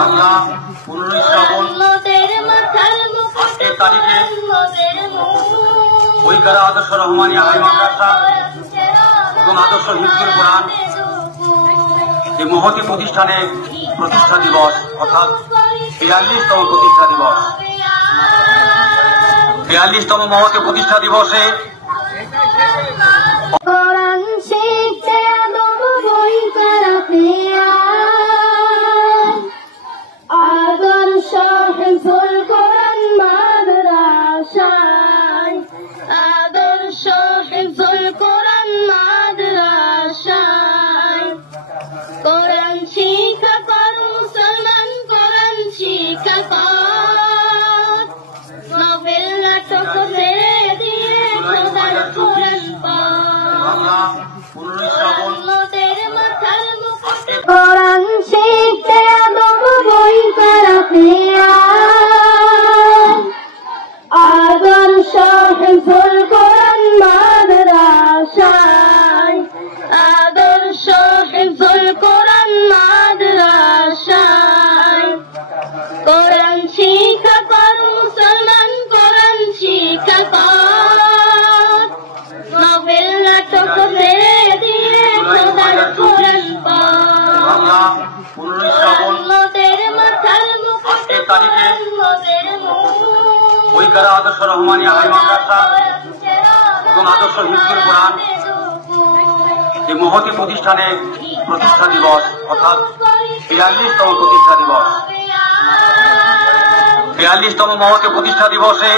বাংলা 15 শ্রাবণ আজকের তারিখে বৈকারা আদর্শ রহমানিয়া হাই মাদ্রাসা এবং আদর্শ হিফজুল কোরআন এই মহতী প্রতিষ্ঠানের প্রতিষ্ঠা দিবস অর্থাৎ 42তম প্রতিষ্ঠা দিবস। 42তম মহতী প্রতিষ্ঠা দিবসে আদর্শ হিফজুল কোরআন মাদ্রাসায়, আদর্শ হিফজুল কোরআন মাদ্রাসায় কোরআন শিক্ষা কর মুসলমান, কোরআন শিক্ষা কর, নভেল নাটক ছেড়ে দিয়ে খোদার কোরআন পড়। কোরআন শিখতে বই করাতে আদর্শ হিফজুল কোরআন মাদ্রাসায়, আদর্শ হিফজুল কোরআন মাদ্রাসায় কোরআন শিক্ষা কর মুসলমান, কোরআন শিক্ষা কর, নভেল নাটক ছেড়ে দিয়ে খোদার কোরআন পড়। আজকের তারিখে বৈকারা আদর্শ রহমানিয়া হাই মাদ্রাসা এবং আদর্শ হিফজুল কোরআন এই মহতী প্রতিষ্ঠানের প্রতিষ্ঠা দিবস অর্থাৎ 42তম প্রতিষ্ঠা দিবস। 42তম মহতী প্রতিষ্ঠা দিবসে